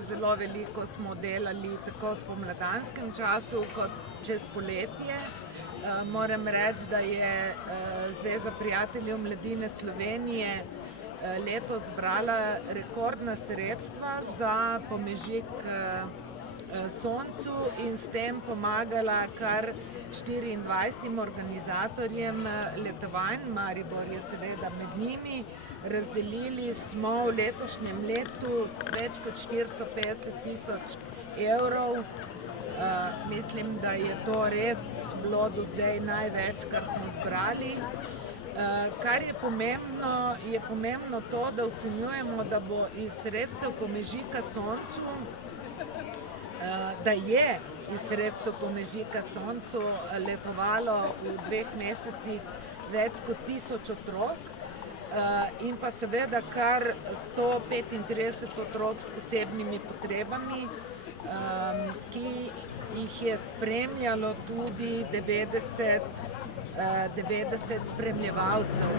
zelo veliko smo delali tako v spomladanskem času kot čez poletje. Moram reči, da je Zveza prijateljev mladine Slovenije letos zbrala rekordna sredstva za pomežik Soncu in s tem pomagala kar 24 organizatorjem letovanj, Maribor je seveda med njimi. Razdelili smo v letošnjem letu več kot 450 000 evrov. Mislim, da je to res bilo do zdaj največ, kar smo zbrali. Kar je pomembno to, da ocenjujemo, da bo iz sredstev pomežika Soncu, da je iz sredstev pomežika Soncu letovalo v 2 mesecih več kot 1000 otrok in pa seveda kar 135 otrok s posebnimi potrebami, ki jih je spremljalo tudi 90 spremljevalcev.